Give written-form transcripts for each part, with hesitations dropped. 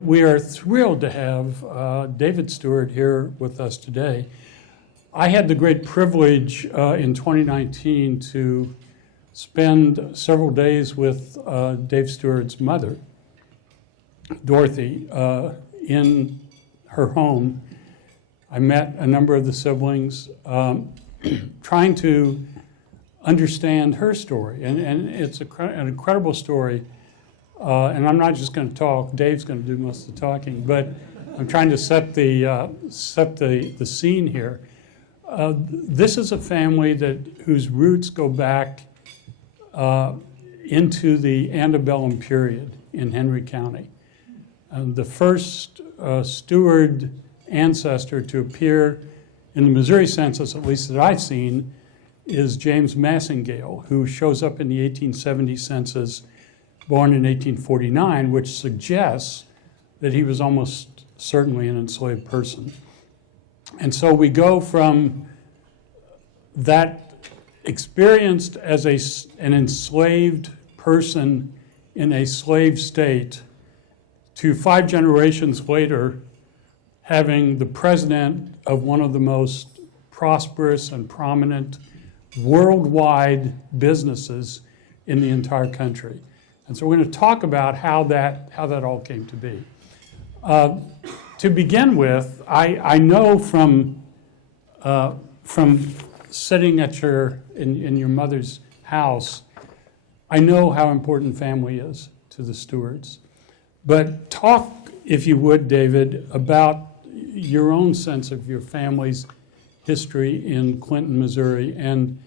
We are thrilled to have David Steward here with us today. I had the great privilege in 2019 to spend several days with Dave Steward's mother, Dorothy, in her home. I met a number of the siblings, trying to understand her story, and it's an incredible story. And I'm not just going to talk. Dave's going to do most of the talking, but I'm trying to set the scene here. This is a family whose roots go back into the antebellum period in Henry County. The first Steward ancestor to appear in the Missouri census, at least that I've seen, is James Massingale, who shows up in the 1870 census, born in 1849, which suggests that he was almost certainly an enslaved person. And so we go from that experienced as an enslaved person in a slave state to 5 generations later having the president of one of the most prosperous and prominent worldwide businesses in the entire country. And so we're going to talk about how that all came to be. To begin with, I know from sitting at in your mother's house, I know how important family is to the Stewards. But talk, if you would, David, about your own sense of your family's history in Clinton, Missouri, and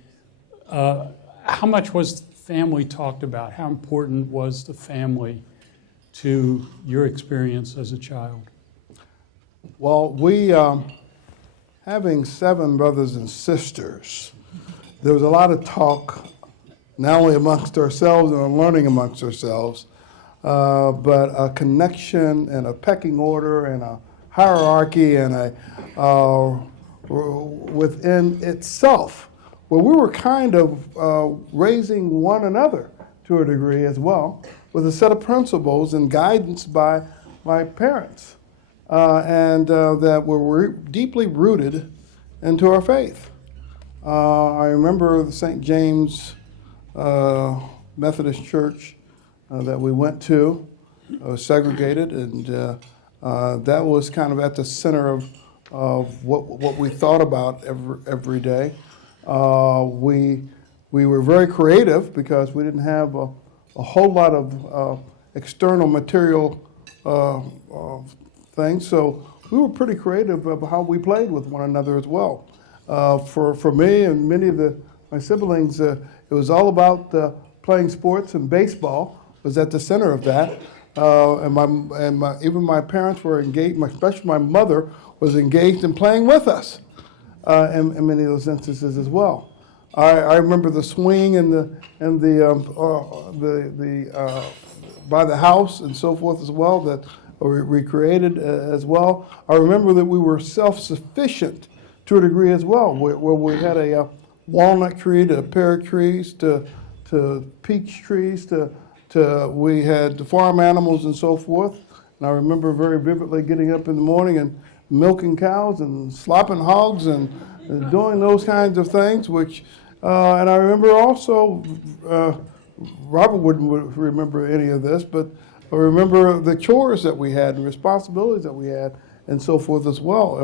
how much was family talked about? How important was the family to your experience as a child? Well, we, having 7 brothers and sisters, there was a lot of talk, not only amongst ourselves and learning amongst ourselves, but a connection and a pecking order and a hierarchy and within itself, where we were kind of raising one another to a degree as well, with a set of principles and guidance by my parents, and that were deeply rooted into our faith. I remember the St. James Methodist Church that we went to, segregated, and that was kind of at the center of what we thought about every day. We were very creative because we didn't have a whole lot of external material things, so we were pretty creative of how we played with one another as well. For me and many of my siblings, it was all about playing sports, and baseball was at the center of that. Even my parents were engaged, especially my mother was engaged in playing with us. In many of those instances as well. I remember the swing and by the house and so forth as well that we created as well. I remember that we were self-sufficient to a degree as well, where we had a walnut tree to pear trees to peach trees to we had the farm animals and so forth. And I remember very vividly getting up in the morning and milking cows and slopping hogs and doing those kinds of things, which, and I remember also, Robert wouldn't remember any of this, but I remember the chores that we had and responsibilities that we had and so forth as well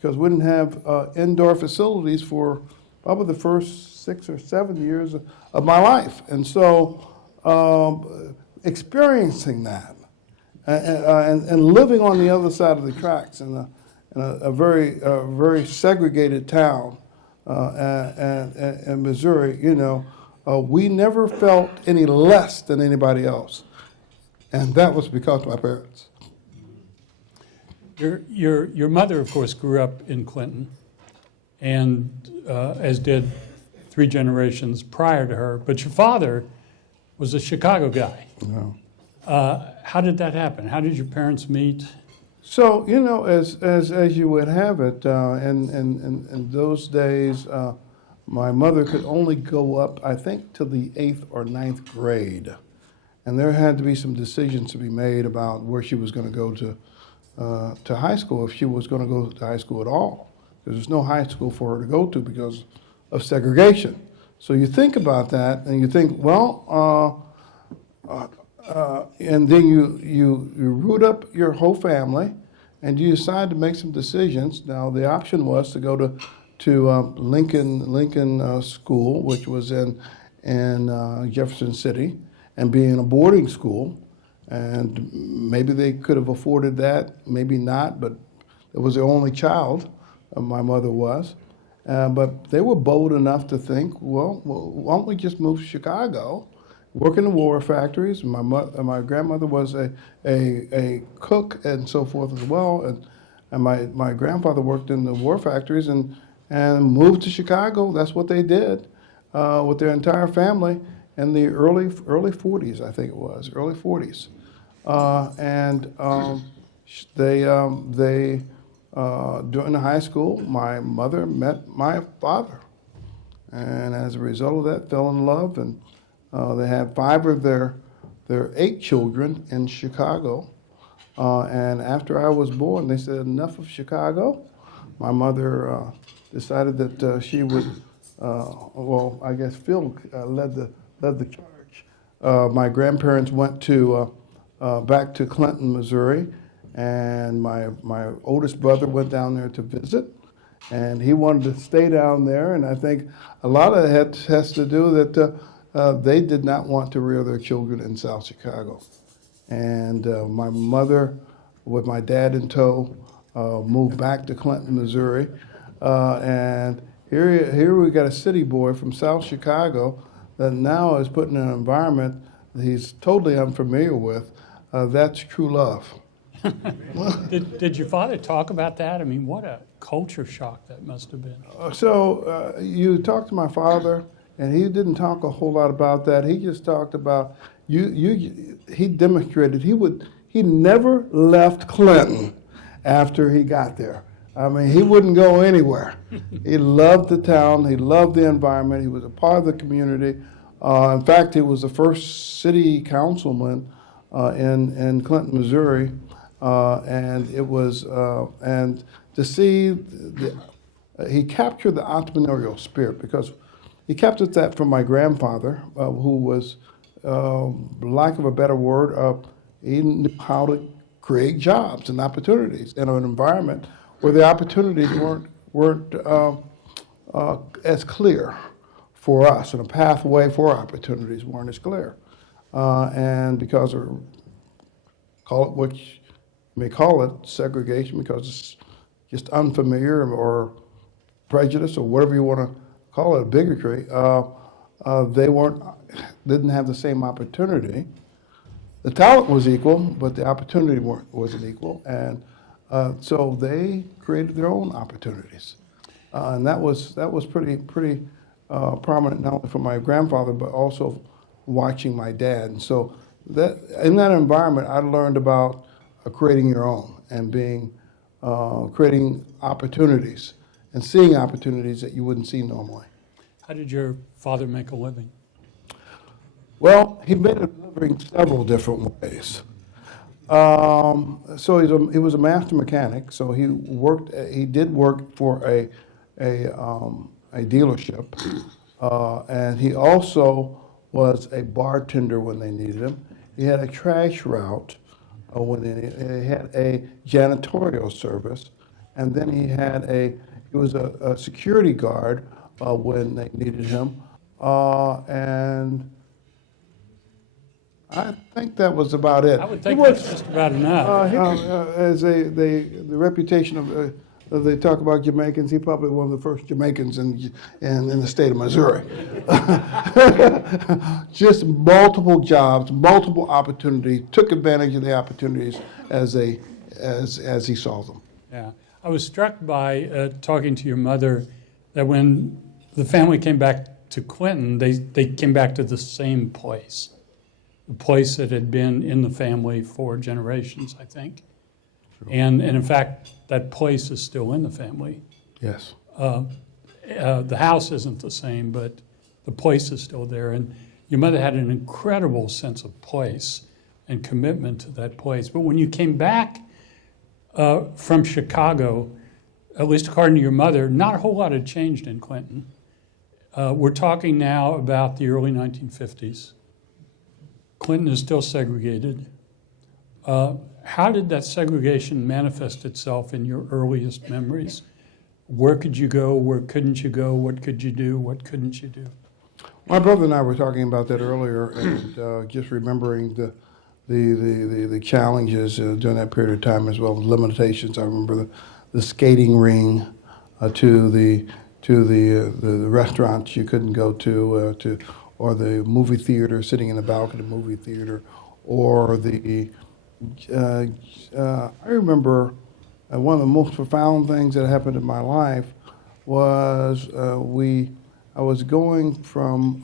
because we didn't have indoor facilities for probably the first 6 or 7 years of my life. And so experiencing that, and living on the other side of the tracks in a very segregated town in Missouri, we never felt any less than anybody else, and that was because of my parents. Your mother, of course, grew up in Clinton, and as did 3 generations prior to her. But your father was a Chicago guy. Yeah. How did that happen? How did your parents meet? So, as you would have it, in those days, my mother could only go up, I think, to the 8th or ninth grade. And there had to be some decisions to be made about where she was going to go to high school, if she was going to go to high school at all. Because there's no high school for her to go to because of segregation. So you think about that, and you think, well, and then you root up your whole family, and you decide to make some decisions. Now, the option was to go to Lincoln School, which was in Jefferson City, and be in a boarding school. And maybe they could have afforded that, maybe not, but it was the only child, my mother was. But they were bold enough to think, well, why don't we just move to Chicago, work in the war factories? My grandmother was a cook and so forth as well, and my grandfather worked in the war factories and moved to Chicago. That's what they did with their entire family in the early 40s, I think it was, early 40s. During the high school, my mother met my father, and as a result of that, fell in love, and they had 5 of their 8 children in Chicago. And after I was born, they said, enough of Chicago. My mother decided that she would, well, I guess Phil led the charge. My grandparents went back to Clinton, Missouri, and my oldest brother went down there to visit, and he wanted to stay down there, and I think a lot of it has to do that they did not want to rear their children in South Chicago. And my mother, with my dad in tow, moved back to Clinton, Missouri, and here we got a city boy from South Chicago that now is put in an environment that he's totally unfamiliar with. That's true love. Did your father talk about that? I mean, what a culture shock that must have been. So you talked to my father, and he didn't talk a whole lot about that. He just talked about he demonstrated he never left Clinton after he got there. I mean, he wouldn't go anywhere. He loved the town. He loved the environment. He was a part of the community. In fact, he was the first city councilman in Clinton, Missouri. And it was, and to see, he captured the entrepreneurial spirit, because he captured that from my grandfather, who was, lack of a better word, he knew how to create jobs and opportunities in an environment where the opportunities weren't as clear for us, and a pathway for opportunities weren't as clear. And because of, call it what you may call it, segregation, because it's just unfamiliar or prejudice or whatever you want to call it, bigotry, they didn't have the same opportunity. The talent was equal, but the opportunity wasn't equal, and so they created their own opportunities, and that was pretty prominent, not only for my grandfather but also watching my dad. And so that in that environment, I learned about creating your own and creating opportunities and seeing opportunities that you wouldn't see normally. How did your father make a living? Well, he made a living several different ways. So he was a master mechanic. So he did work for a dealership, and he also was a bartender when they needed him. He had a trash route when he had a janitorial service, and then he was a security guard when they needed him, and I think that was about it. I would think that's just about enough. As the reputation of they talk about Jamaicans, he probably one of the first Jamaicans in the state of Missouri. Just multiple jobs, multiple opportunities, took advantage of the opportunities as he saw them. Yeah, I was struck by talking to your mother that when the family came back to Clinton, they came back to the same place, the place that had been in the family for generations, I think. And in fact, that place is still in the family. Yes. The house isn't the same, but the place is still there. And your mother had an incredible sense of place and commitment to that place. But when you came back from Chicago, at least according to your mother, not a whole lot had changed in Clinton. We're talking now about the early 1950s. Clinton is still segregated. How did that segregation manifest itself in your earliest memories? Where could you go? Where couldn't you go? What could you do? What couldn't you do? My brother and I were talking about that earlier, and just remembering the challenges during that period of time, as well as limitations. I remember the skating ring to the restaurants you couldn't go to, or the movie theater, sitting in the balcony of the movie theater, or I remember one of the most profound things that happened in my life was I was going from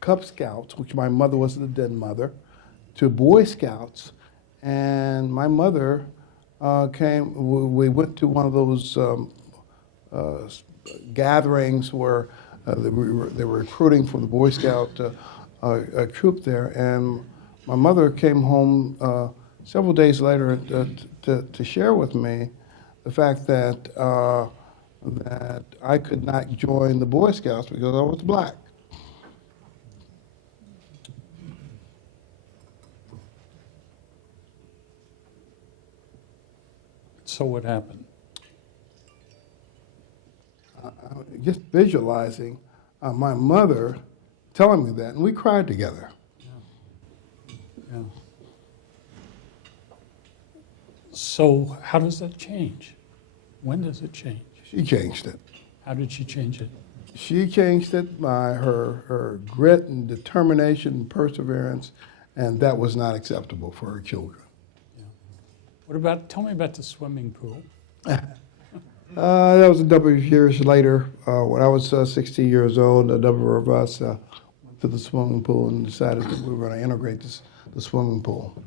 Cub Scouts, which my mother was the den mother, to Boy Scouts, and my mother came. We went to one of those gatherings where they were recruiting for the Boy Scout troop there, and my mother came home several days later to share with me the fact that that I could not join the Boy Scouts because I was black. So what happened? Just visualizing my mother telling me that, and we cried together. Yeah. So how does that change? When does it change? She changed it. How did she change it? She changed it by her grit and determination and perseverance, and that was not acceptable for her children. Tell me about the swimming pool. That was a number of years later. When I was 16 years old, a number of us went to the swimming pool and decided that we were going to integrate the swimming pool.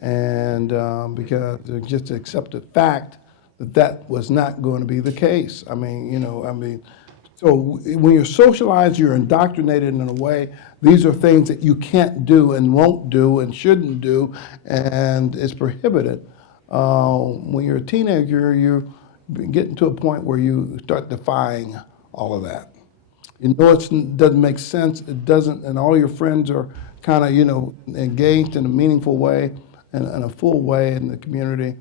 And because just to accept the fact that was not going to be the case. So when you're socialized, you're indoctrinated in a way. These are things that you can't do and won't do and shouldn't do, and it's prohibited. When you're a teenager, you're getting to a point where you start defying all of that. You know it doesn't make sense. It doesn't, and all your friends are kind of engaged in a meaningful way and in a full way in the community.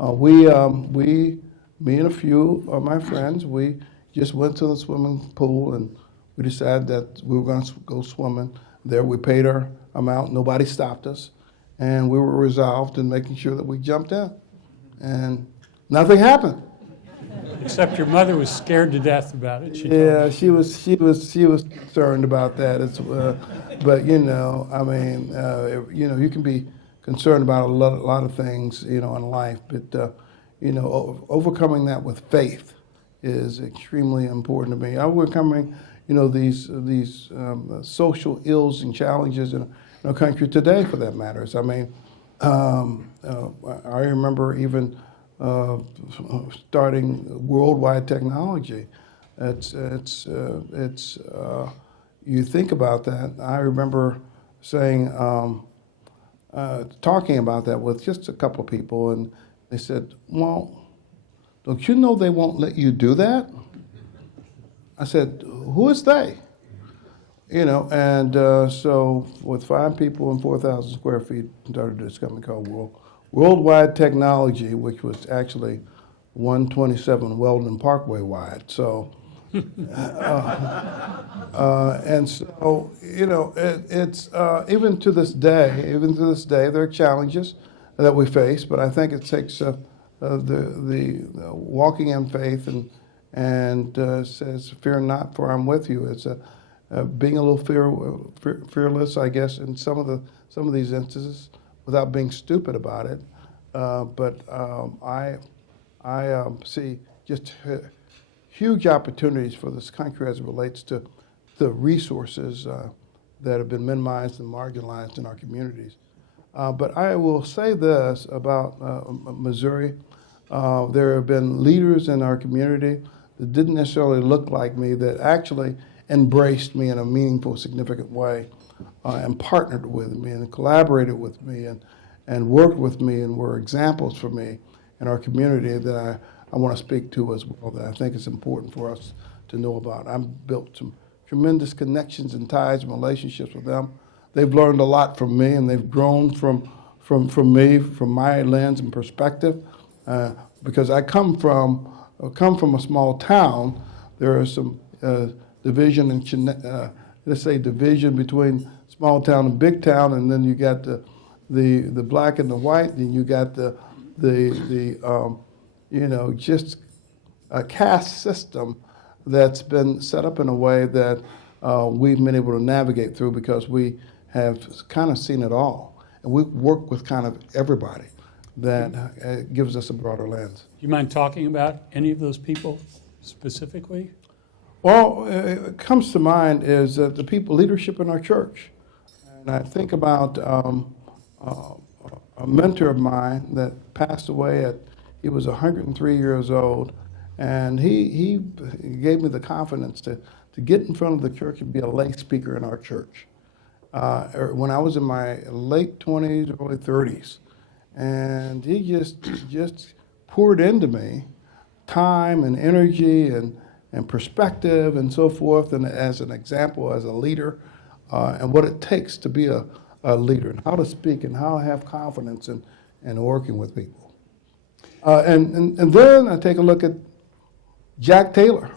Me and a few of my friends, we just went to the swimming pool and we decided that we were going to go swimming there. We paid our amount. Nobody stopped us. And we were resolved in making sure that we jumped in. And nothing happened. Except your mother was scared to death about it. She was concerned about that. But you can be concerned about a lot of things, in life. But overcoming that with faith is extremely important to me. Overcoming, these social ills and challenges in our country today, for that matters. I remember even starting worldwide technology. You think about that. I remember saying, talking about that with just a couple of people, and they said, "Well, don't you know they won't let you do that?" I said, "Who is they?" So with 5 people and 4,000 square feet, started this company called Worldwide Technology, which was actually 127 Weldon Parkway wide. So, it's even to this day, there are challenges that we face, but I think it takes the walking in faith and says, "Fear not, for I'm with you." It's being a little fearless, I guess, in some of these instances, without being stupid about it. But I see just huge opportunities for this country as it relates to the resources that have been minimized and marginalized in our communities. But I will say this about Missouri. There have been leaders in our community that didn't necessarily look like me that actually embraced me in a meaningful, significant way, and partnered with me and collaborated with me and worked with me and were examples for me in our community that I want to speak to as well, that I think is important for us to know about. I've built some tremendous connections and ties and relationships with them. They've learned a lot from me, and they've grown from me, from my lens and perspective. Because I come from a small town, there is some division and let's say division between small town and big town, and then you got the black and the white, and you got the just a caste system that's been set up in a way that we've been able to navigate through because we have kind of seen it all, and we work with kind of everybody. That gives us a broader lens. Do you mind talking about any of those people specifically? Well, it comes to mind is the people leadership in our church. And I think about a mentor of mine that passed away he was 103 years old, and he gave me the confidence to get in front of the church and be a lay speaker in our church. When I was in my late 20s, early 30s. And he just poured into me time and energy and perspective and so forth, and as an example, as a leader, and what it takes to be a leader, and how to speak, and how to have confidence in working with people. And then I take a look at Jack Taylor.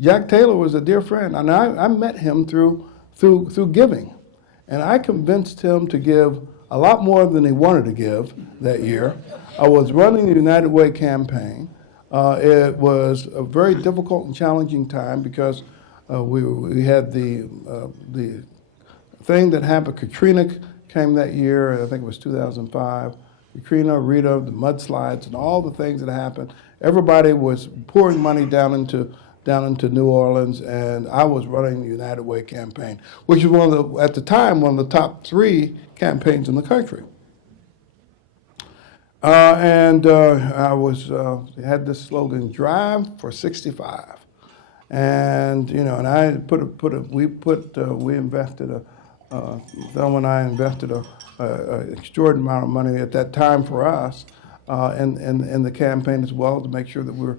Jack Taylor was a dear friend, and I met him through giving, and I convinced him to give a lot more than he wanted to give that year. I was running the United Way campaign. It was a very difficult and challenging time because we had the thing that happened. Katrina came that year, I think it was 2005. Katrina, Rita, the mudslides, and all the things that happened. Everybody was pouring money down into New Orleans, and I was running the United Way campaign, which was at the time, one of the top 3 campaigns in the country. I had this slogan, "Drive for 65," and and I we invested Thelma and I invested a extraordinary amount of money at that time for us in the campaign as well to make sure that we're.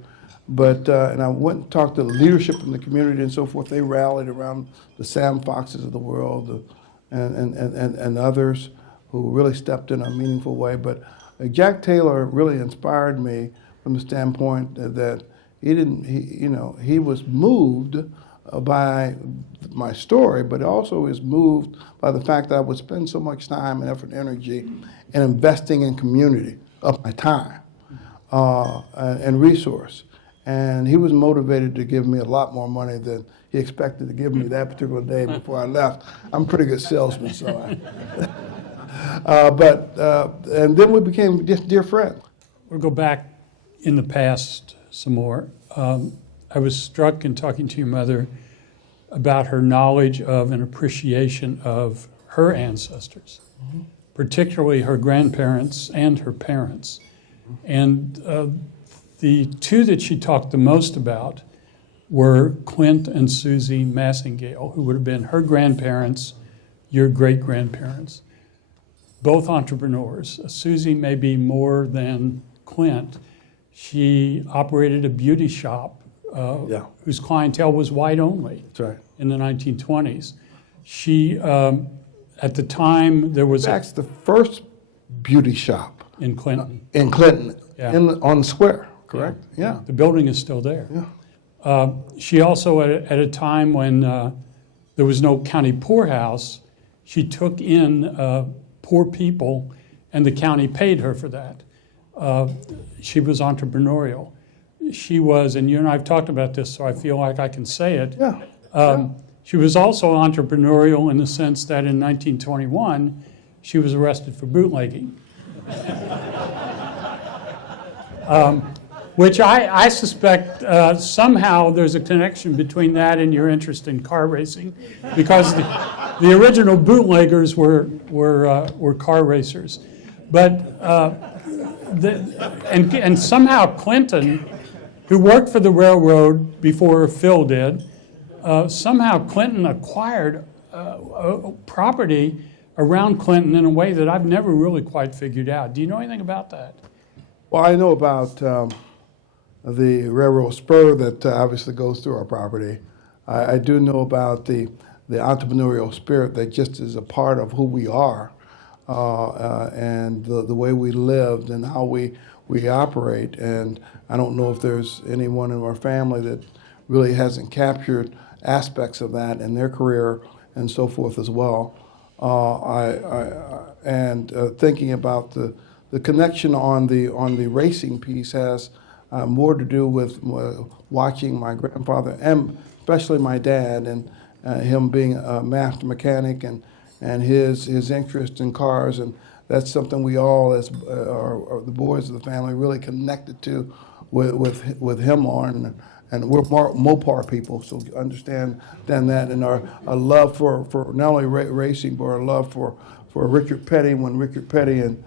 But and I went and talked to the leadership in the community and so forth. They rallied around the Sam Foxes of the world and others who really stepped in a meaningful way. But Jack Taylor really inspired me from the standpoint that he was moved by my story, but also is moved by the fact that I would spend so much time and effort and energy in investing in community of my time and resource. And he was motivated to give me a lot more money than he expected to give me that particular day before I left. I'm a pretty good salesman, so and then we became just dear friends. We'll go back in the past some more. I was struck in talking to your mother about her knowledge of and appreciation of her ancestors, particularly her grandparents and her parents. And the 2 that she talked the most about were Clint and Susie Massingale, who would have been her grandparents, your great-grandparents, both entrepreneurs. Susie maybe more than Clint. She operated a beauty shop whose clientele was white only. That's right. In the 1920s. She, at the time, there was That's the first beauty shop in Clinton. In Clinton, Yeah. on the square, correct? Yeah. The building is still there. Yeah. She also, at a time when there was no county poorhouse, she took in poor people, and the county paid her for that. She was entrepreneurial. She was, and you and I have talked about this, so I feel like I can say it. Yeah. She was also entrepreneurial in the sense that in 1921, she was arrested for bootlegging. Which I suspect somehow there's a connection between that and your interest in car racing, because the original bootleggers were car racers. But and somehow Clinton, who worked for the railroad before Phil did, somehow Clinton acquired property around Clinton in a way that I've never really quite figured out. Do you know anything about that? Well, I know about the railroad spur that obviously goes through our property. I do know about the entrepreneurial spirit that just is a part of who we are, and the way we lived and how we operate. And I don't know if there's anyone in our family that really hasn't captured aspects of that in their career and so forth as well. Thinking about the connection on the racing piece has more to do with watching my grandfather and especially my dad and him being a master mechanic and his interest in cars, and that's something we all as are the boys of the family really connected to with him on. And we're Mopar people, so understand that, and our love for not only racing, but our love for Richard Petty, when Richard Petty and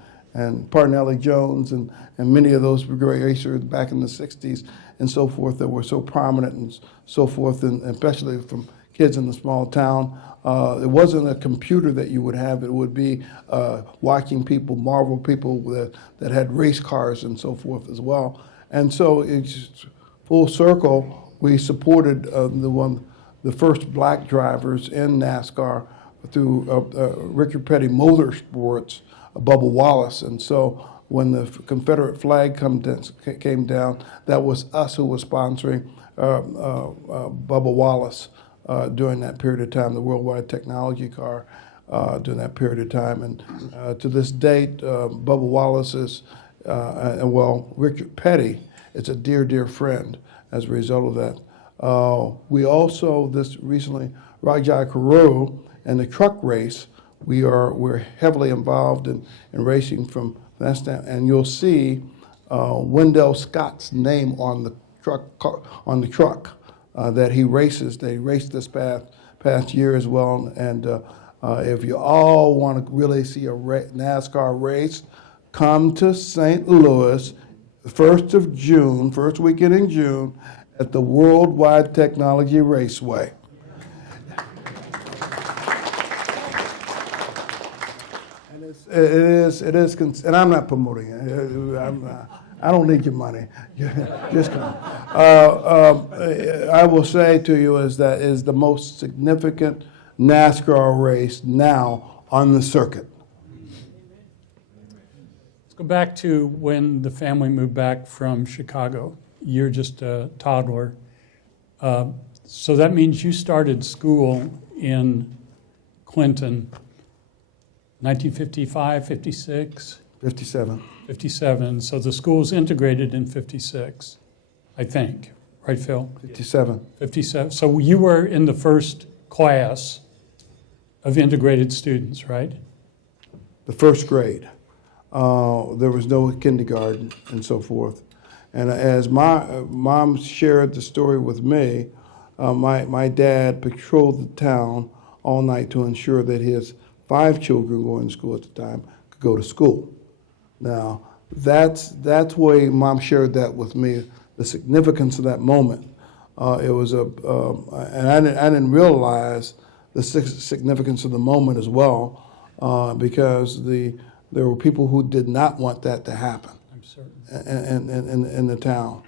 Parnelli Jones and many of those great racers back in the 60s and so forth that were so prominent and so forth, and especially from kids in the small town. It wasn't a computer that you would have. It would be watching people, marvel people that had race cars and so forth as well. And so it's full circle. We supported the first black drivers in NASCAR through Richard Petty Motorsports, Bubba Wallace. And so when the Confederate flag came down, that was us who was sponsoring Bubba Wallace during that period of time, the worldwide technology car during that period of time. And to this date, Bubba Wallace is, Richard Petty is a dear, dear friend as a result of that. We also, this recently, Rajai Karu and the truck race, we're heavily involved in racing from that stand, and you'll see Wendell Scott's name on the truck that he races. They raced this past year as well. And if you all want to really see a NASCAR race, come to St. Louis, first weekend in June, at the Worldwide Technology Raceway. It is, and I'm not promoting it. I don't need your money. Just come. I will say to you is that is the most significant NASCAR race now on the circuit. Let's go back to when the family moved back from Chicago. You're just a toddler. So that means you started school in Clinton, 1955, 56? 57. 57. So the school's integrated in 56, I think. Right, Phil? 57. 57. So you were in the first class of integrated students, right? The first grade. There was no kindergarten and so forth. And as my mom shared the story with me, my dad patrolled the town all night to ensure that his 5 children going to school at the time could go to school. Now, that's why Mom shared that with me, the significance of that moment. It was and I didn't realize the significance of the moment as well, because there were people who did not want that to happen. I'm certain. In the town,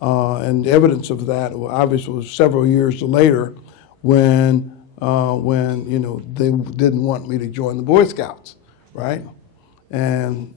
and the evidence of that obviously was several years later, when they didn't want me to join the Boy Scouts, right? And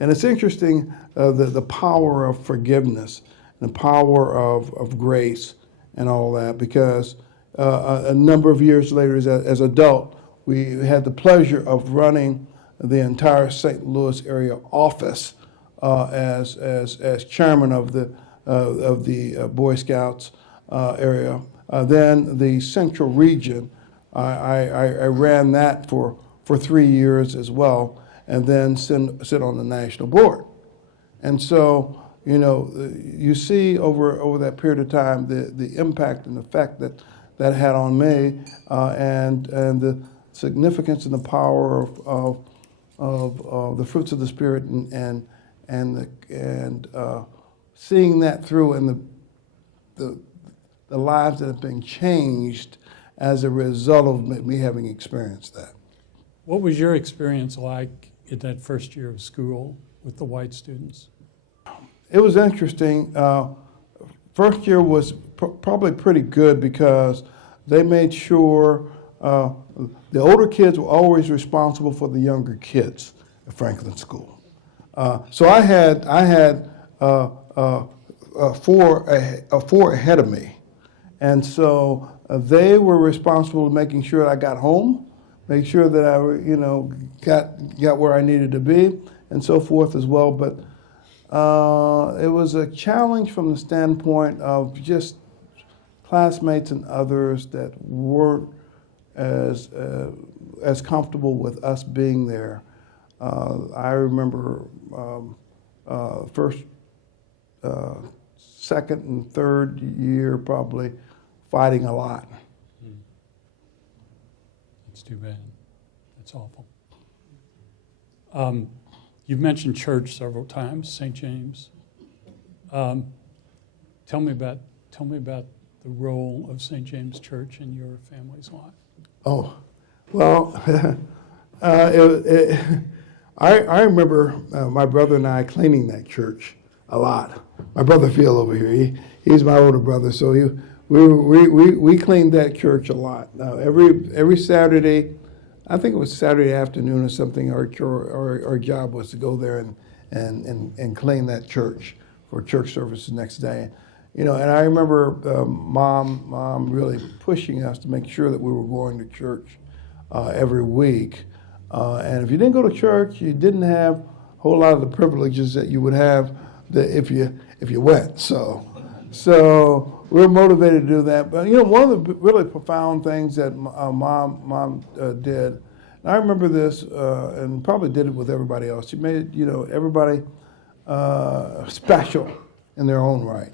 it's interesting, the power of forgiveness, the power of grace and all that, because a number of years later as adult, we had the pleasure of running the entire St. Louis area office as chairman of the Boy Scouts area. Then the Central Region, I ran that for 3 years as well, and then sit on the national board. And so, you see over that period of time the impact and effect that had on me, and the significance and the power of the fruits of the Spirit and seeing that through and the lives that have been changed as a result of me having experienced that. What was your experience like in that first year of school with the white students? It was interesting. First year was probably pretty good because they made sure the older kids were always responsible for the younger kids at Franklin School. So I had four ahead of me, and so they were responsible for making sure I got home, make sure that I got where I needed to be, and so forth as well. But it was a challenge from the standpoint of just classmates and others that weren't as comfortable with us being there. I remember first, second, and third year probably fighting a lot. That's too bad. That's awful. You've mentioned church several times, St. James. Tell me about the role of St. James Church in your family's life. Oh, well, I remember my brother and I cleaning that church a lot. My brother Phil over here, he's my older brother, so we cleaned that church a lot. Now every Saturday, I think it was Saturday afternoon or something, our job was to go there and clean that church for church service the next day. And I remember mom really pushing us to make sure that we were going to church every week. And if you didn't go to church, you didn't have a whole lot of the privileges that you would have if you went. So we were motivated to do that. But one of the really profound things that mom did, and I remember this, and probably did it with everybody else. She made everybody special in their own right.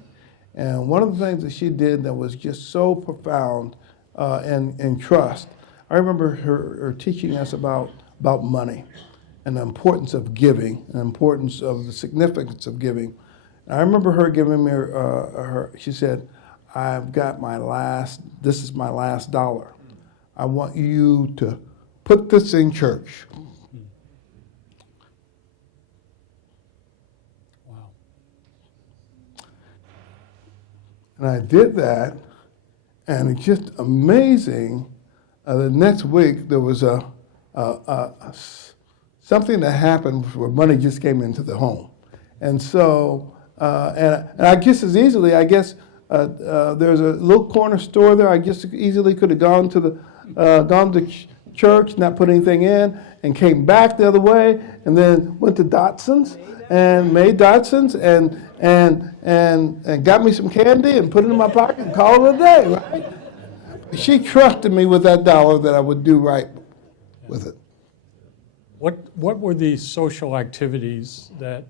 And one of the things that she did that was just so profound and trust, I remember her teaching us about money and the importance of giving, and the importance of the significance of giving. And I remember her giving me she said, this is my last dollar. I want you to put this in church. Wow. And I did that, and it's just amazing. The next week, there was something that happened where money just came into the home. And so, and I guess as easily, there's a little corner store there. I just easily could have gone to church, not put anything in, and came back the other way, and then went to Dotson's and made Dotson's and got me some candy and put it in my pocket and called it a day, right? She trusted me with that dollar that I would do right with it. What were the social activities that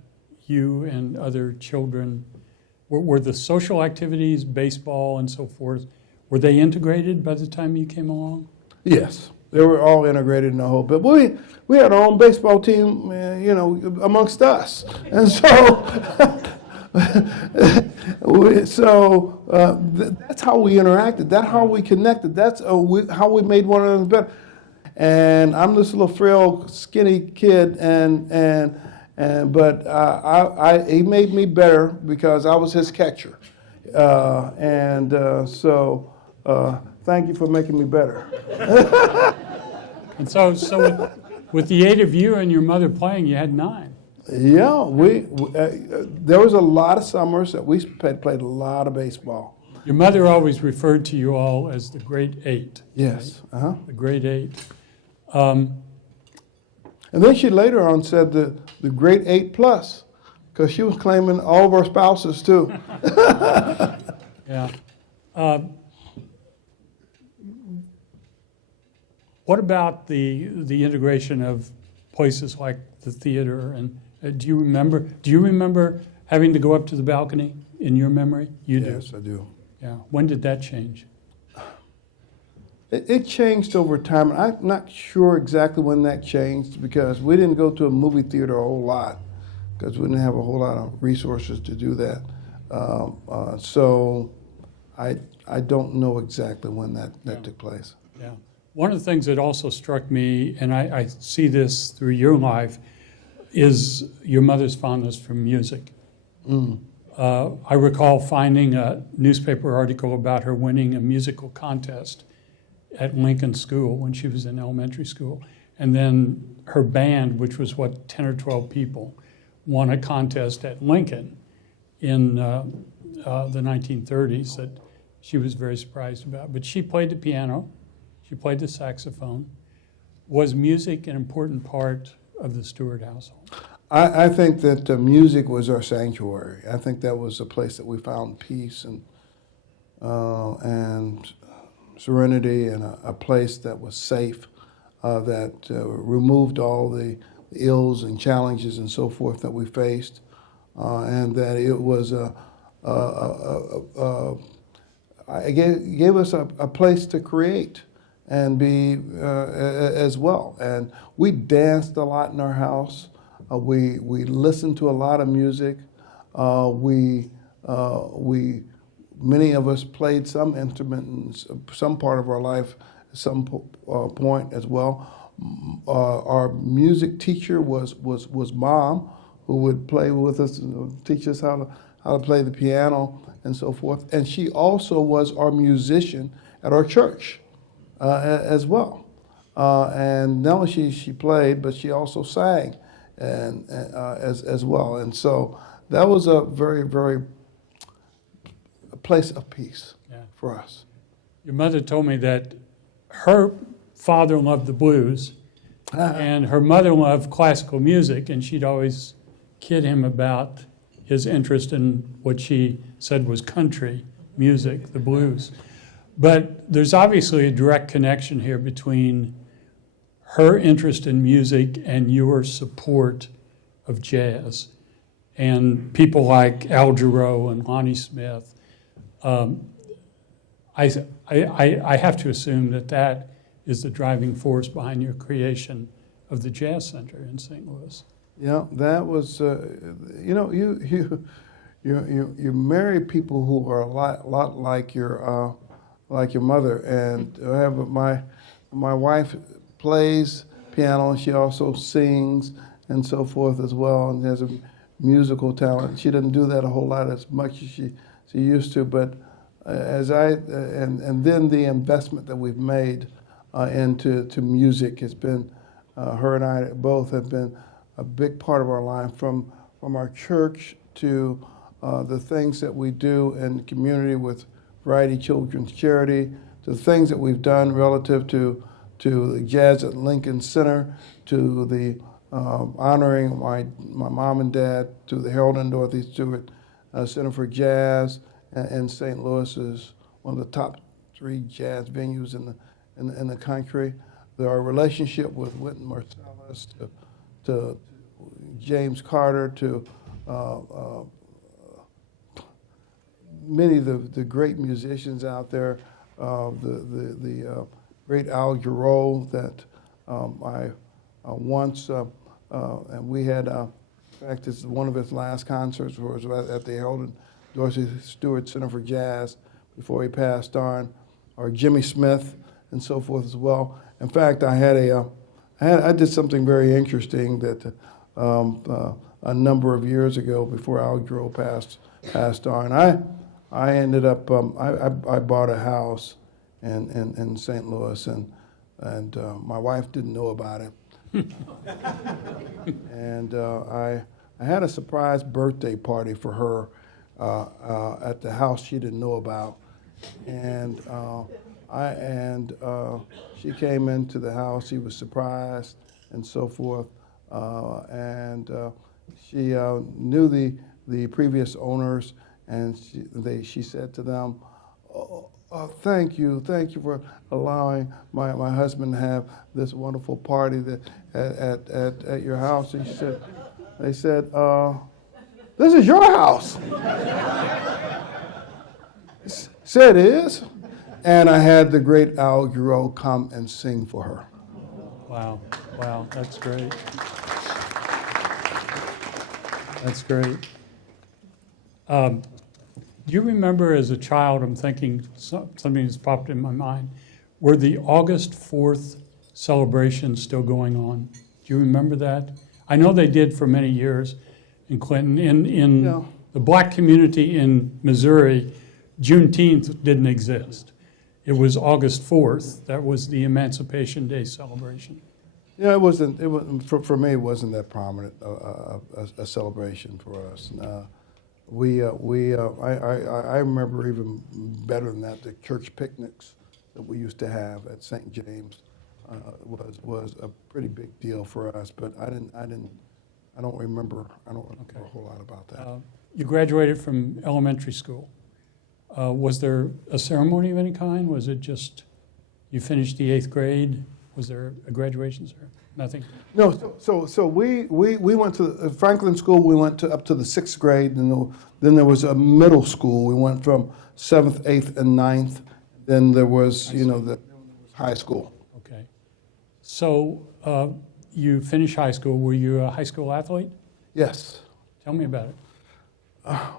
you and other children, were the social activities, baseball and so forth, were they integrated by the time you came along? Yes, they were all integrated in the whole bit. We had our own baseball team, amongst us. And so, that's how we interacted. That's how we connected. That's how we made one another better. And I'm this little frail, skinny kid, but he made me better because I was his catcher. So thank you for making me better. And so with the 8 of you and your mother playing, you had 9. Yeah, there was a lot of summers that we played a lot of baseball. Your mother always referred to you all as the Great 8. Yes, right? The Great 8. And then she later on said the Great 8+, because she was claiming all of our spouses too. Yeah. What about the integration of places like the theater? And do you remember having to go up to the balcony in your memory? You do. Yes, I do. Yeah. When did that change? It changed over time. I'm not sure exactly when that changed because we didn't go to a movie theater a whole lot. because we didn't have a whole lot of resources to do that. So I don't know exactly when that took place. Yeah. One of the things that also struck me, and I see this through your life, is your mother's fondness for music. I recall finding a newspaper article about her winning a musical contest at Lincoln School when she was in elementary school. And then her band, which was 10 or 12 people, won a contest at Lincoln in the 1930s that she was very surprised about. But she played the piano, she played the saxophone. Was music an important part of the Steward household? I think that music was our sanctuary. I think that was a place that we found peace and serenity, and a place that was safe, that removed all the ills and challenges and so forth that we faced, and that it was it gave us a place to create and be as well. And we danced a lot in our house. We listened to a lot of music. Many of us played some instrument in some part of our life at some point as well. Our music teacher was Mom, who would play with us and teach us how to play the piano and so forth. And she also was our musician at our church as well. And not only she played, but she also sang and as well. And so that was a very place of peace for us. Your mother told me that her father loved the blues and her mother loved classical music, and she'd always kid him about his interest in what she said was country music, the blues. But there's obviously a direct connection here between her interest in music and your support of jazz. And people like Al Jarreau and Lonnie Smith. I have to assume that is the driving force behind your creation of the Jazz Center in St. Louis. Yeah, that was, you marry people who are a lot like your mother. And I have my wife plays piano, and she also sings and so forth as well, and has a musical talent. She doesn't do that a whole lot as much as she used to, but and then the investment that we've made into music has been, her and I both have been a big part of our life, from our church to the things that we do in the community with Variety Children's Charity, to the things that we've done relative to the Jazz at Lincoln Center, to the honoring my mom and dad, to the Harold and Dorothy Stewart Center for Jazz in St. Louis is one of the top 3 jazz venues in the country. Our relationship with Wynton Marsalis, to James Carter, to many of the great musicians out there, the great Al Jarreau that I once, and we had, in fact, this is one of his last concerts was at the Harold and Dorothy Stewart Center for Jazz before he passed on, or Jimmy Smith and so forth as well. In fact, I did something very interesting that a number of years ago before Al Jarreau passed on. I ended up I bought a house in St. Louis, and my wife didn't know about it. And I had a surprise birthday party for her at the house she didn't know about, and she came into the house. She was surprised and so forth, and she knew the previous owners, and she said to them, thank you for allowing my husband to have this wonderful party at your house. And they said, this is your house. Said it is. And I had the great Al Jarreau come and sing for her. Wow, that's great. That's great. Do you remember as a child, I'm thinking something that's popped in my mind, were the August 4th celebrations still going on? Do you remember that? I know they did for many years in Clinton. In Yeah. the black community in Missouri, Juneteenth didn't exist. It was August 4th. That was the Emancipation Day celebration. Yeah, it wasn't. For me. It wasn't that prominent a celebration for us. I remember even better than that the church picnics that we used to have at St. James was a pretty big deal for us. But I don't remember a whole lot about that. You graduated from elementary school. Was there a ceremony of any kind? Was it just you finished the 8th grade? Was there a graduation ceremony? Nothing? No, so we went to Franklin School. We went up to the 6th grade, and then there was a middle school. We went from 7th, 8th, and 9th. Then there was, the high school. Okay. So you finished high school. Were you a high school athlete? Yes. Tell me about it.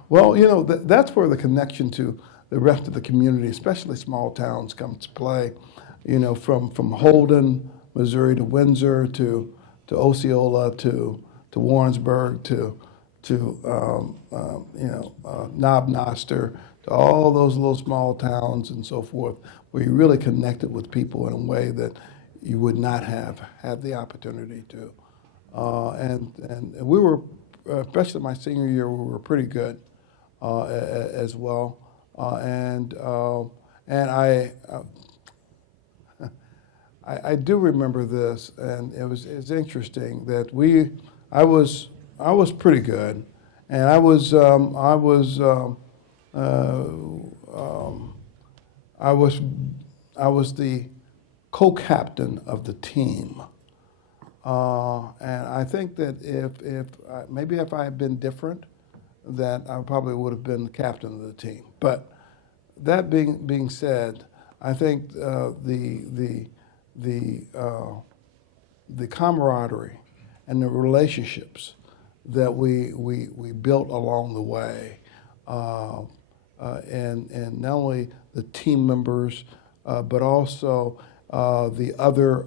Well, that's where the connection to the rest of the community, especially small towns, comes to play. From Holden, Missouri, to Windsor, to Osceola, to Warrensburg, to Knob Noster, to all those little small towns and so forth, where you really connected with people in a way that you would not have had the opportunity to. And we were, especially my senior year, we were pretty good as well. And I do remember this, and it's interesting that I was pretty good, and I was the co-captain of the team, and I think that if I had been different, that I probably would have been the captain of the team. But that being said, I think the camaraderie and the relationships that we built along the way, and not only the team members, but also the other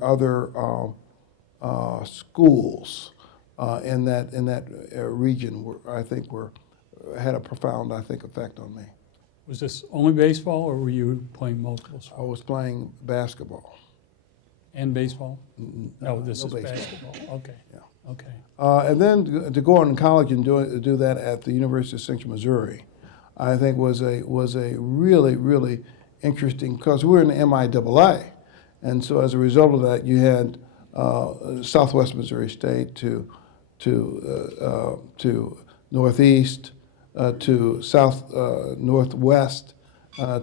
schools in that region, I think had a profound, effect on me. Was this only baseball, or were you playing multiple sports? I was playing basketball. And baseball? No, this no is baseball. basketball. Okay. Yeah. Okay. And then to go on to college and do that at the University of Central Missouri, I think was a really, really interesting, because we were in the MIAA, and so as a result of that, you had Southwest Missouri State to Northeast, to South Northwest,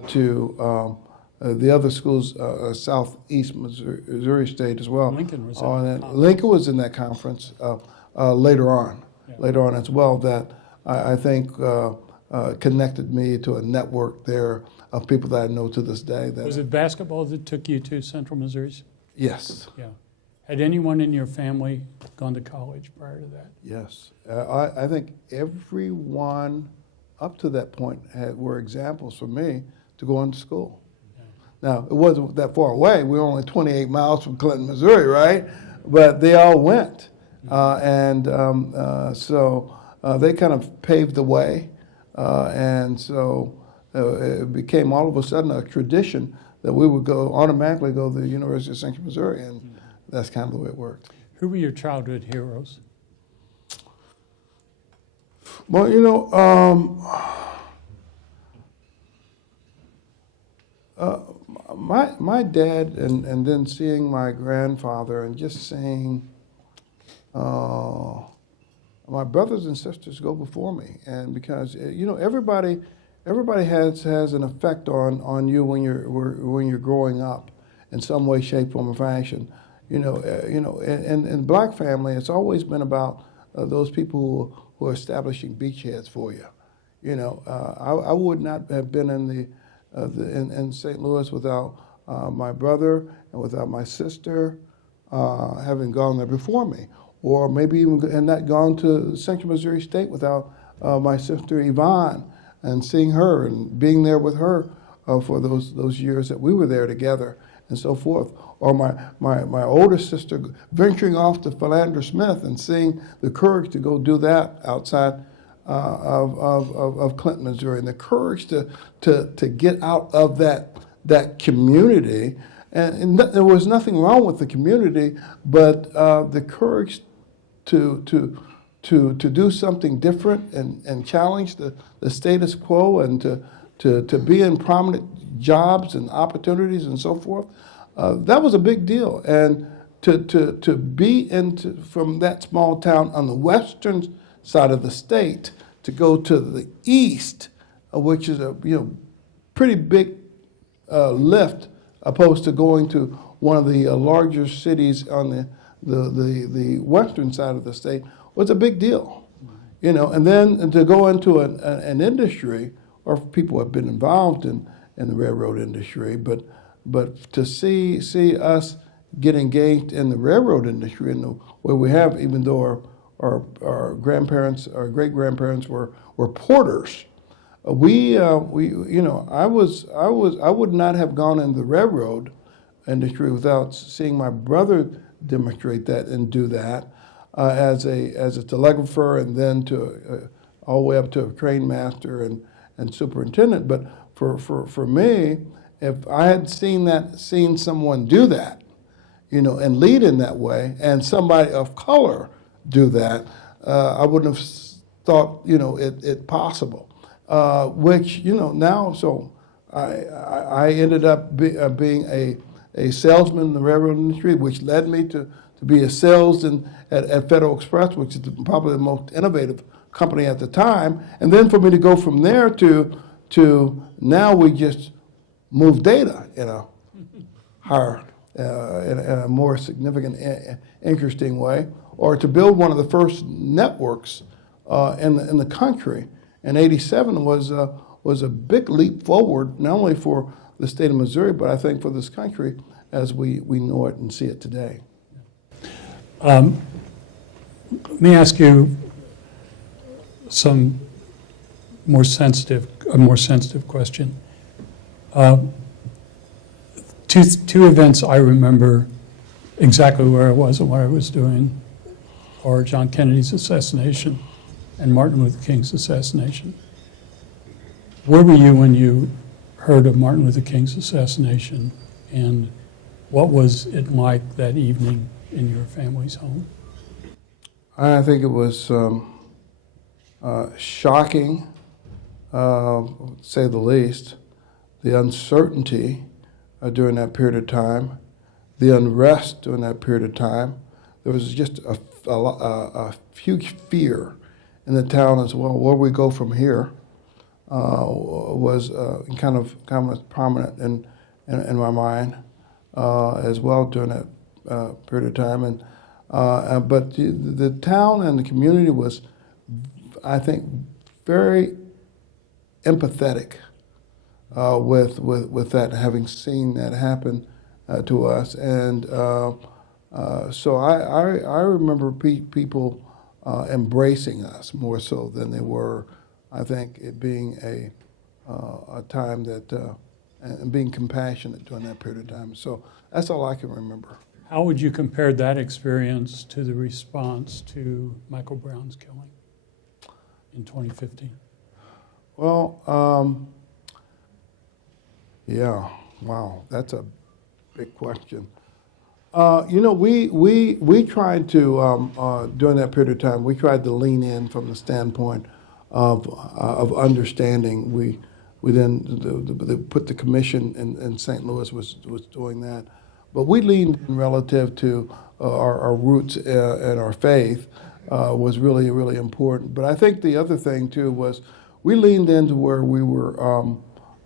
to the other schools, Southeast Missouri State as well. Lincoln was in that conference. Lincoln was in that conference later on as well, that I think connected me to a network there of people that I know to this day. Was it basketball that took you to Central Missouri? Yes. Yeah. Had anyone in your family gone to college prior to that? Yes. I think everyone up to that point were examples for me to go into school. Now, it wasn't that far away. We were only 28 miles from Clinton, Missouri, right? But they all went. So they kind of paved the way. And so it became all of a sudden a tradition that we would automatically go to the University of Central Missouri. And that's kind of the way it worked. Who were your childhood heroes? Well, my dad, and then seeing my grandfather, and just seeing my brothers and sisters go before me, and because everybody has an effect on you when you're growing up in some way, shape, form, or fashion. In black family, it's always been about those people who are establishing beachheads for you. I would not have been in St. Louis without my brother and without my sister having gone there before me, or maybe even had not gone to Central Missouri State without my sister Yvonne, and seeing her and being there with her for those years that we were there together and so forth. Or my older sister venturing off to Philander Smith and seeing the courage to go do that outside of Clinton, Missouri, and the courage to get out of that community. And there was nothing wrong with the community, but the courage to do something different and challenge the status quo, and to be in prominent jobs and opportunities and so forth. That was a big deal. And to be from that small town on the western side of the state to go to the east, which is a pretty big lift, opposed to going to one of the larger cities on the western side of the state, was a big deal. And then to go into an industry, or people have been involved in the railroad industry, but to see us get engaged in the railroad industry in the way we have, even though our grandparents, our great grandparents were porters, I would not have gone in the railroad industry without seeing my brother demonstrate that and do that as a telegrapher, and then to all the way up to a train master and superintendent. But for me, if I had seen someone do that, and lead in that way, and somebody of color do that, I wouldn't have thought it possible. Which now, so I ended up being a salesman in the railroad industry, which led me to be a salesman at Federal Express, which is probably the most innovative company at the time. And then for me to go from there to now we just move data in a higher, in a more significant, interesting way, or to build one of the first networks in the country. And '87 was a big leap forward, not only for the state of Missouri, but I think for this country as we know it and see it today. Let me ask you a more sensitive question. Two events I remember exactly where I was and what I was doing are John Kennedy's assassination and Martin Luther King's assassination. Where were you when you heard of Martin Luther King's assassination, and what was it like that evening in your family's home? I think it was shocking, to say the least. The uncertainty during that period of time, the unrest during that period of time. There was just a huge fear in the town as well. Where we go from here was kind of prominent in my mind as well during that period of time. And but the town and the community was, I think, very empathetic with that, having seen that happen to us. And so I remember people embracing us more so than they were, I think, it being a time that, and being compassionate during that period of time. So that's all I can remember. How would you compare that experience to the response to Michael Brown's killing in 2015? Well, yeah, wow, that's a big question. We tried to, during that period of time, we tried to lean in from the standpoint of understanding. We then put the commission in St. Louis was doing that. But we leaned in relative to our roots and our faith was really, really important. But I think the other thing, too, was we leaned into where we were,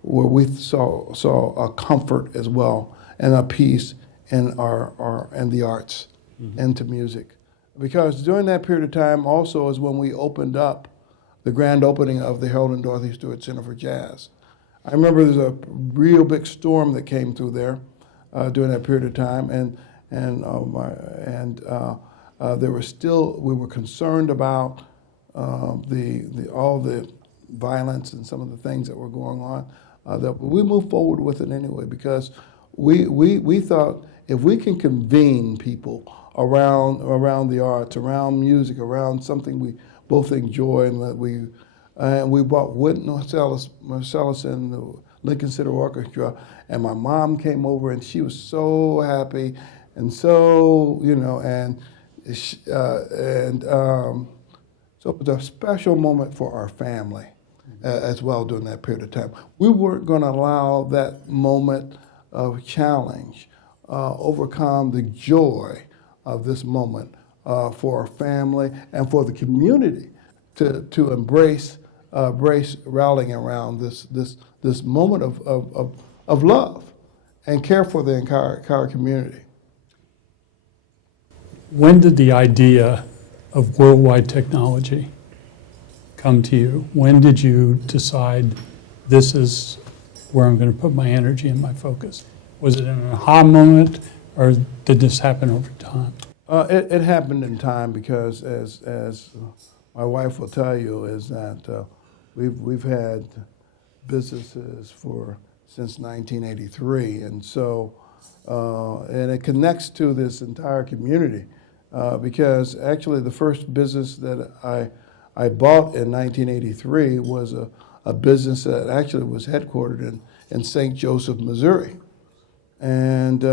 where we saw a comfort as well and a peace in in the arts, mm-hmm. and to music. Because during that period of time also is when we opened up the grand opening of the Harold and Dorothy Stewart Center for Jazz. I remember there's a real big storm that came through there during that period of time, we were concerned about all the violence and some of the things that were going on. That we moved forward with it anyway because we thought if we can convene people around the arts, around music, around something we both enjoy, and that we brought Wynton Marsalis and the Lincoln Center Orchestra, and my mom came over and she was so happy, and so so it was a special moment for our family as well during that period of time. We weren't going to allow that moment of challenge overcome the joy of this moment for our family and for the community to embrace rallying around this moment of love and care for the entire community. When did the idea of worldwide technology come to you? When did you decide this is where I'm going to put my energy and my focus? Was it an aha moment, or did this happen over time? It happened in time because, as my wife will tell you, is that we've had businesses since 1983, and so and it connects to this entire community because actually the first business that I bought in 1983 was a business that actually was headquartered in St. Joseph, Missouri, and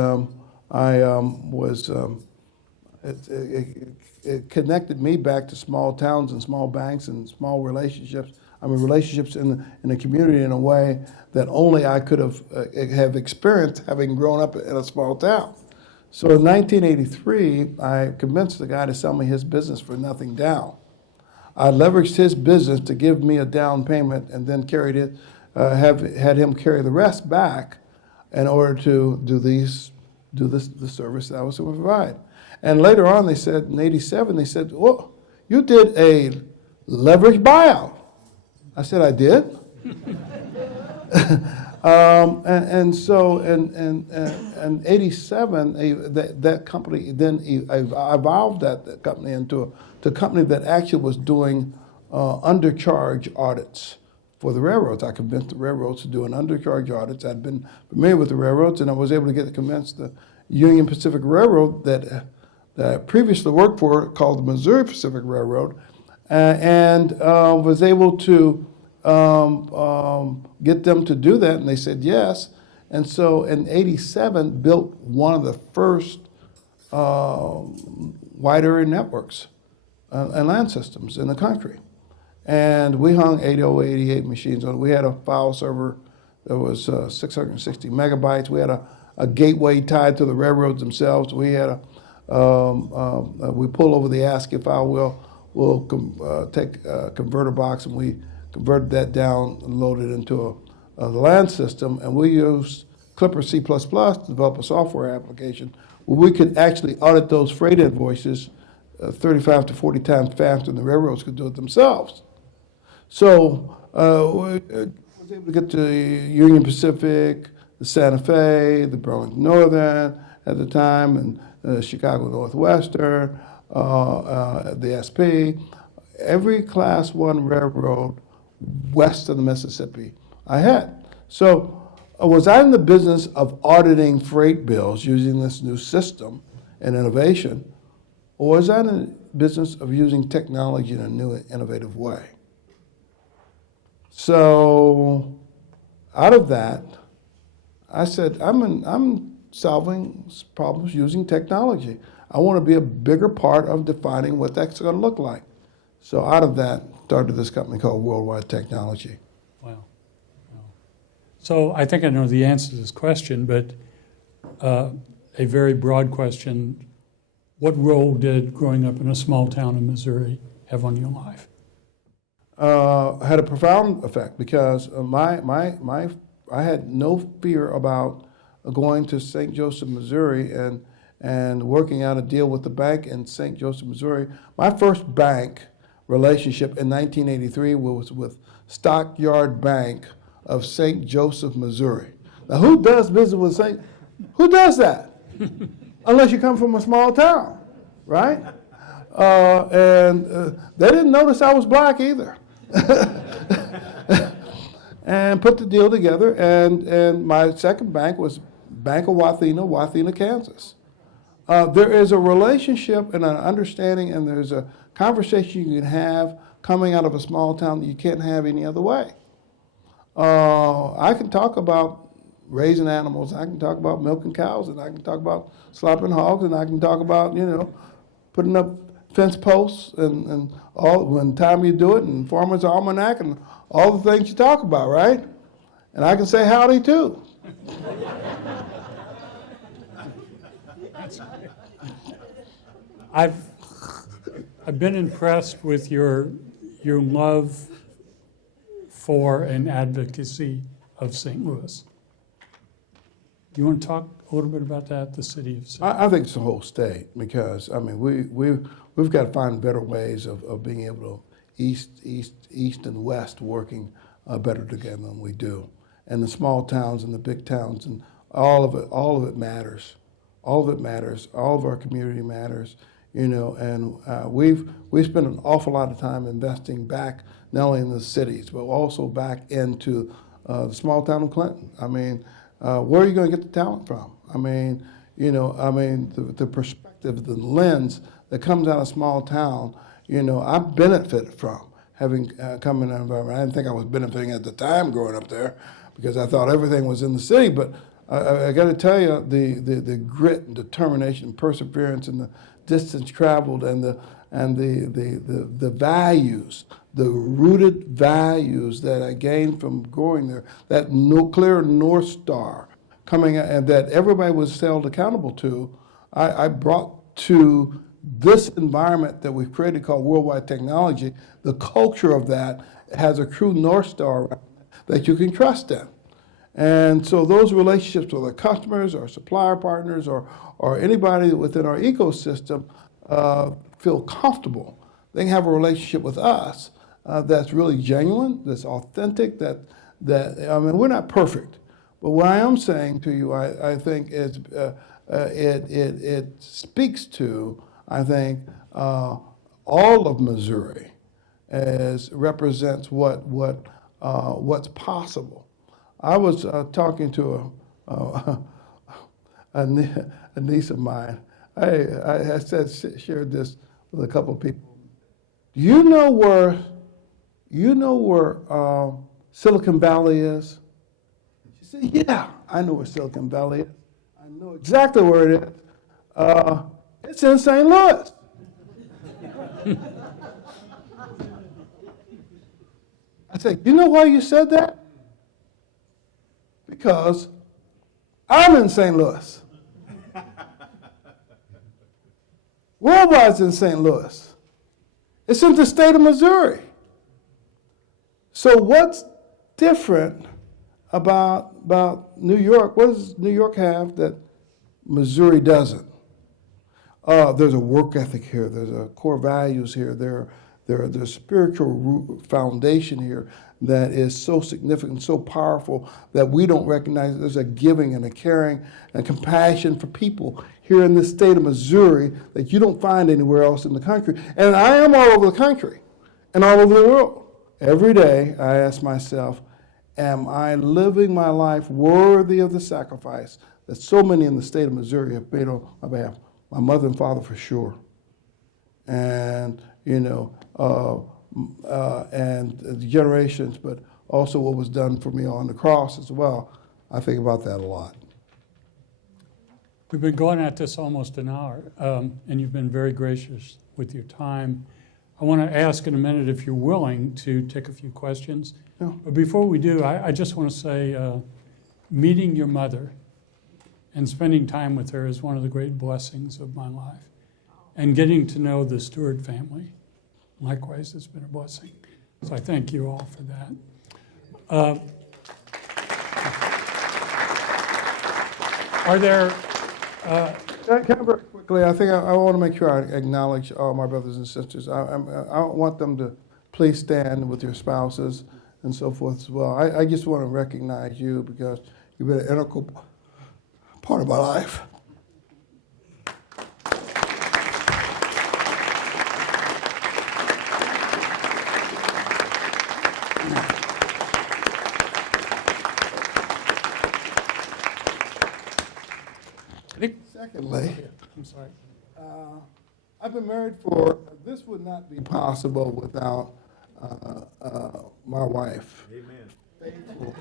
it connected me back to small towns and small banks and small relationships. Relationships in the community in a way that only I could have experienced having grown up in a small town. So in 1983, I convinced the guy to sell me his business for nothing down. I leveraged his business to give me a down payment and then had him carry the rest back in order to do the service that I was going to provide. And later on, they said, in 87, they said, "Oh, you did a leverage buyout." I said, "I did." So in 87, that company then evolved that company into a company that actually was doing undercharge audits for the railroads. I convinced the railroads to do an undercharge audits. I'd been familiar with the railroads, and I was able to convince the Union Pacific Railroad that I previously worked for, called the Missouri Pacific Railroad, and was able to get them to do that, and they said yes. And so in 87, built one of the first wide area networks and land systems in the country. And we hung 8088 machines on it. We had a file server that was 660 megabytes. We had a gateway tied to the railroads themselves. We had we pull over the ASCII file. We'll take a converter box, and we converted that down and loaded it into the land system. And we used Clipper C++ to develop a software application where we could actually audit those freight invoices 35 to 40 times faster than the railroads could do it themselves. So we was able to get to Union Pacific, the Santa Fe, the Burlington Northern at the time, and Chicago Northwestern, the SP, every Class 1 railroad west of the Mississippi I had. So was I in the business of auditing freight bills using this new system and innovation, or was I in the business of using technology in a new and innovative way? So out of that, I said, I'm solving problems using technology. I want to be a bigger part of defining what that's going to look like. So out of that started this company called Worldwide Technology. Wow. So I think I know the answer to this question, but a very broad question. What role did growing up in a small town in Missouri have on your life? Had a profound effect because I had no fear about going to St. Joseph, Missouri, and working out a deal with the bank in St. Joseph, Missouri. My first bank relationship in 1983 was with Stockyard Bank of St. Joseph, Missouri. Now, who does business with who does that? Unless you come from a small town, right? They didn't notice I was black either. And put the deal together, and my second bank was Bank of Wathena, Kansas. There is a relationship and an understanding, and there's a conversation you can have coming out of a small town that you can't have any other way. I can talk about raising animals, I can talk about milking cows, and I can talk about slaughtering hogs, and I can talk about, putting up fence posts and all when time you do it, and Farmer's Almanac, and all the things you talk about, right? And I can say howdy too. I've been impressed with your love for and advocacy of St. Louis. Do you want to talk a little bit about that, the city of St. Louis? I think it's the whole state, because we've got to find better ways of being able to east and west working better together than we do. And the small towns and the big towns, and all of it matters. All of it matters. All of our community matters. And we've spent an awful lot of time investing back not only in the cities but also back into the small town of Clinton. I mean, where are you going to get the talent from? The perspective, the lens that comes out of small town. I benefit from having come in that environment. I didn't think I was benefiting at the time growing up there, because I thought everything was in the city. But I got to tell you, the grit and determination and perseverance and the distance traveled and the values, the rooted values that I gained from going there, that clear North Star coming, and that everybody was held accountable to, I brought to this environment that we've created called worldwide technology. The culture of that has a true North Star that you can trust in. And so those relationships with our customers, our supplier partners, or anybody within our ecosystem feel comfortable. They can have a relationship with us that's really genuine, that's authentic, we're not perfect. But what I am saying to you, I think is it speaks to, I think, all of Missouri represents what's possible. I was talking to a niece of mine. I shared this with a couple of people. Do you know where Silicon Valley is? She said, yeah, I know where Silicon Valley is. I know exactly where it is. It's in St. Louis. I said, you know why you said that? Because I'm in St. Louis. Worldwide's in St. Louis. It's in the state of Missouri. So what's different about New York? What does New York have that Missouri doesn't? There's a work ethic here. There's a core values here. There's a spiritual foundation here that is so significant, so powerful, that we don't recognize. There's a giving and a caring and compassion for people here in this state of Missouri that you don't find anywhere else in the country. And I am all over the country and all over the world. Every day I ask myself, am I living my life worthy of the sacrifice that so many in the state of Missouri have made on my behalf? My mother and father for sure. And, and the generations, but also what was done for me on the cross as well. I think about that a lot. We've been going at this almost an hour, and you've been very gracious with your time. I want to ask in a minute if you're willing to take a few questions. Yeah. But before we do, I just want to say meeting your mother and spending time with her is one of the great blessings of my life. And getting to know the Steward family, likewise, it's been a blessing. So I thank you all for that. Are there... Can I very quickly, I think I want to make sure I acknowledge all my brothers and sisters. I want them to please stand with your spouses and so forth as well. I just want to recognize you because you've been an integral part of my life. Secondly, I'm sorry. I've been married for, this would not be possible without my wife. Amen. Faithful.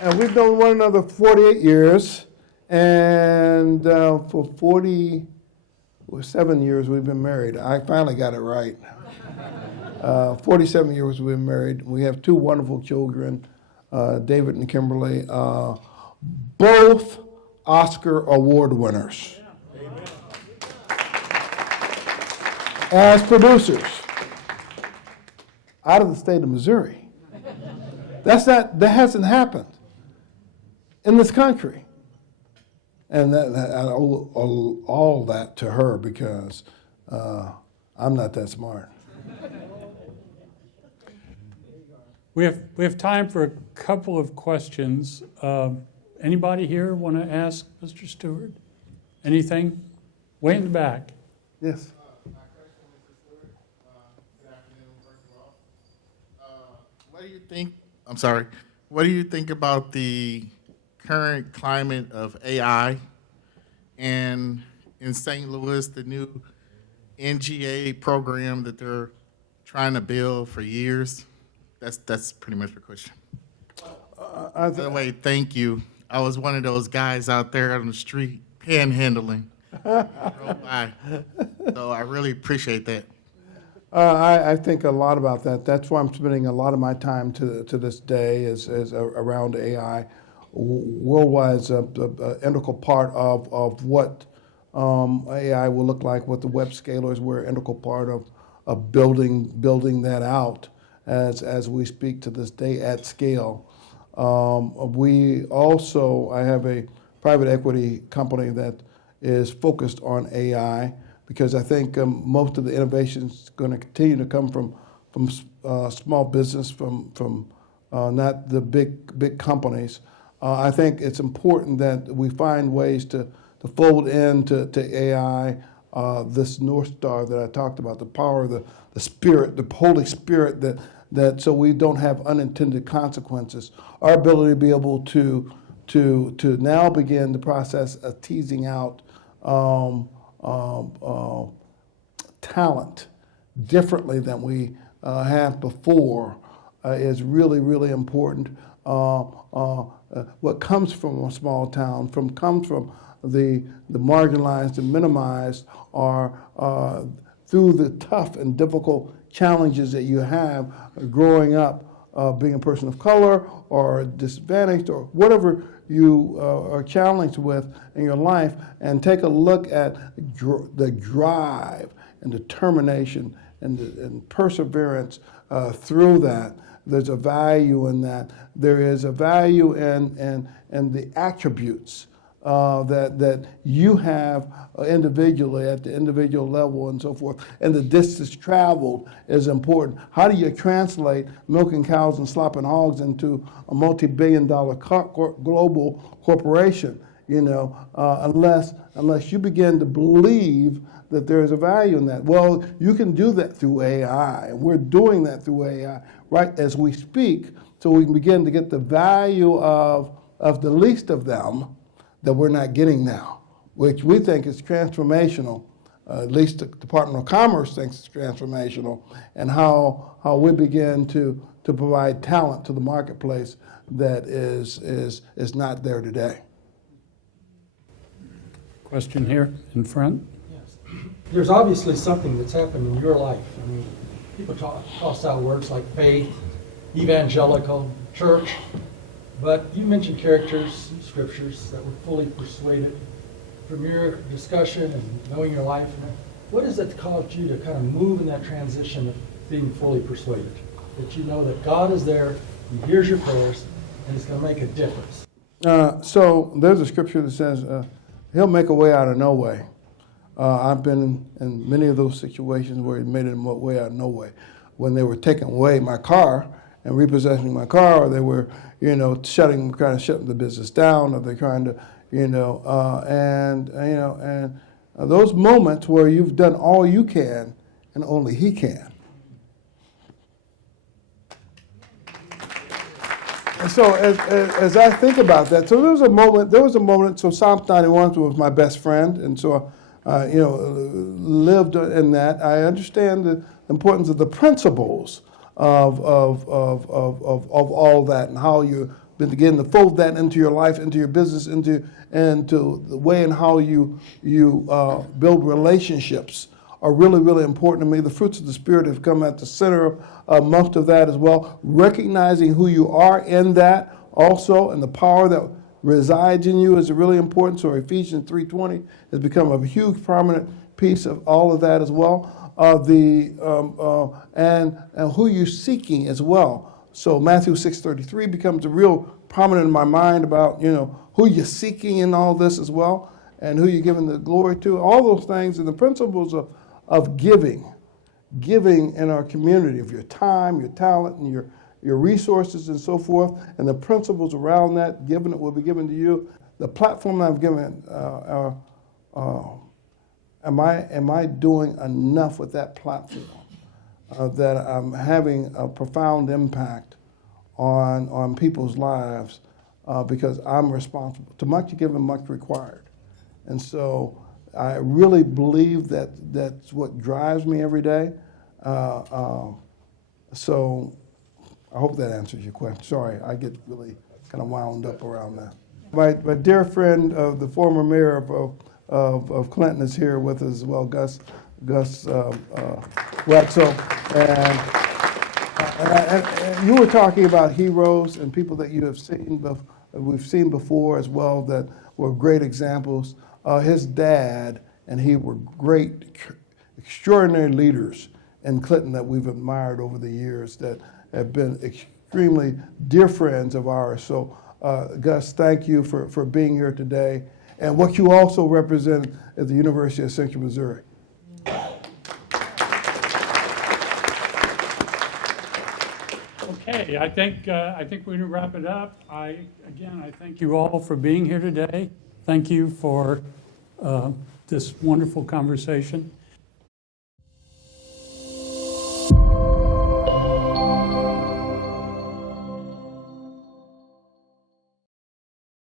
And we've known one another 48 years, and for 47 years we've been married. I finally got it right. 47 years we've been married. We have two wonderful children, David and Kimberly, both Oscar Award winners. Amen. As producers out of the state of Missouri. That hasn't happened in this country. And I owe all that to her because I'm not that smart. We have time for a couple of questions. Anybody here want to ask Mr. Steward anything? Way in the back. Yes. My question, Mr. Stewart. Good afternoon, first of all. What do you think? I'm sorry. What do you think about the current climate of AI and in St. Louis, the new NGA program that they're trying to build for years? That's pretty much the question. By the way, thank you. I was one of those guys out there on the street panhandling. Drove by. So I really appreciate that. I think a lot about that. That's why I'm spending a lot of my time to this day is around AI. Worldwide is an integral part of what AI will look like, what the web scalers were an integral part of building that out as we speak to this day at scale. We also, I have a private equity company that is focused on AI because I think most of the innovation is going to continue to come from small business, from not the big companies. I think it's important that we find ways to fold into AI this North Star that I talked about, the power of the Spirit, the Holy Spirit, that so we don't have unintended consequences. Our ability to be able to now begin the process of teasing out talent differently than we have before is really, really important. What comes from a small town, comes from the marginalized and minimized are through the tough and difficult challenges that you have growing up, being a person of color or disadvantaged or whatever you are challenged with in your life, and take a look at the drive and determination and perseverance through that. There's a value in that. There is a value in the attributes that you have individually at the individual level and so forth. And the distance traveled is important. How do you translate milking cows and slopping hogs into a multi-billion-dollar global corporation? Unless you begin to believe that there is a value in that. Well, you can do that through AI, and we're doing that through AI right as we speak, so we can begin to get the value of the least of them that we're not getting now, which we think is transformational. At least the Department of Commerce thinks it's transformational, and how we begin to provide talent to the marketplace that is not there today. Question here in front. Yes. There's obviously something that's happened in your life. I mean, people toss out words like faith, evangelical, church, but you mentioned characters, scriptures that were fully persuaded. From your discussion and knowing your life, what has it caused you to kind of move in that transition of being fully persuaded? That you know that God is there, He hears your prayers, and it's going to make a difference. So there's a scripture that says, He'll make a way out of no way. I've been in many of those situations where He made a way out of no way. When they were taking away my car and repossessing my car, or they were, trying to shut the business down, or they're trying to, and those moments where you've done all you can and only He can. And so as I think about that, so there was a moment, so Psalms 91 was my best friend, and so, lived in that. I understand the importance of the principles of all that and how you begin to fold that into your life, into your business, into the way and how you build relationships are really, really important to me. The fruits of the Spirit have come at the center of most of that as well. Recognizing who you are in that also, and the power that resides in you is really important. So Ephesians 3:20 has become a huge prominent piece of all of that as well. And who you're seeking as well. So Matthew 6:33 becomes a real prominent in my mind about, who you're seeking in all this as well, and who you're giving the glory to. All those things and the principles of giving in our community, of your time, your talent, and your resources and so forth, and the principles around that, given it will be given to you. The platform that I've given, am I doing enough with that platform that I'm having a profound impact on people's lives because I'm responsible. To much given, much required. And so I really believe that that's what drives me every day. So I hope that answers your question. Sorry, I get really kind of wound up around that. My dear friend, the former mayor of Clinton is here with us as well, Gus Wetzel. And you were talking about heroes and people that you have seen, we've seen before as well that were great examples. His dad and he were great, extraordinary leaders in Clinton that we've admired over the years that have been extremely dear friends of ours. So Gus, thank you for being here today and what you also represent at the University of Central Missouri. Okay, I think we're going to wrap it up. I thank you all for being here today. Thank you for this wonderful conversation.